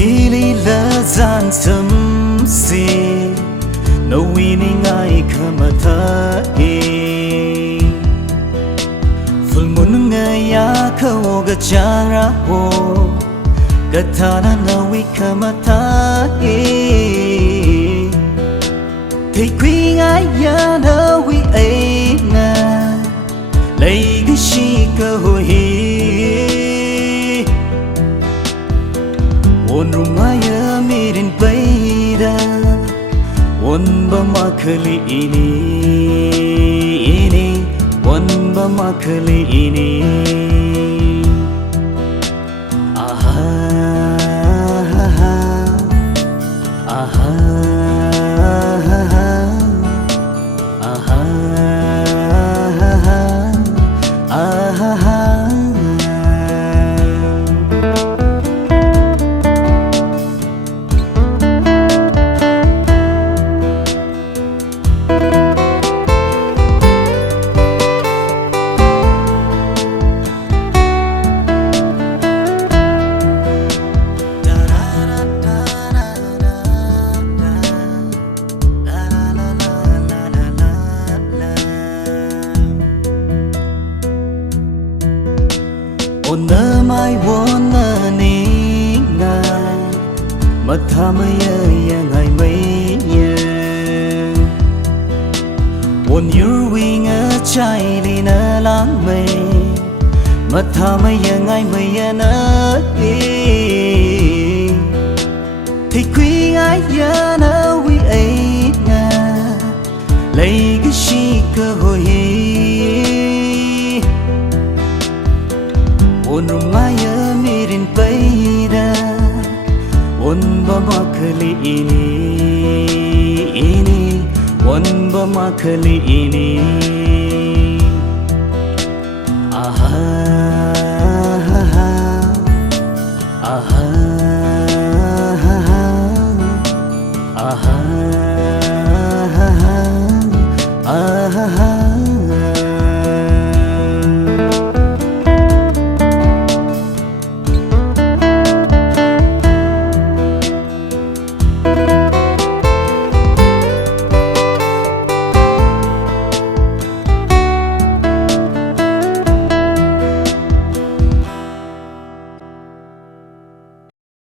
Hili la zan sam si no winning ai kamata e full moon ngaya ko ga chara ho gatana no wi kamata e thei quy ai ya no wi ai na lấy cái shi cơ hội one room maya mirin paida one ba makali ini one ba makali ini aha aha aha aha aha Ona mai wona ni nga mathamaya yang ai mai ye Won your wing a chai li na lang mai mathamaya ngai mai na e Thì quy ai ya na wi ai na lấy cái shi cơ hội one maya mirin paida one ba makali ini one ba makali ini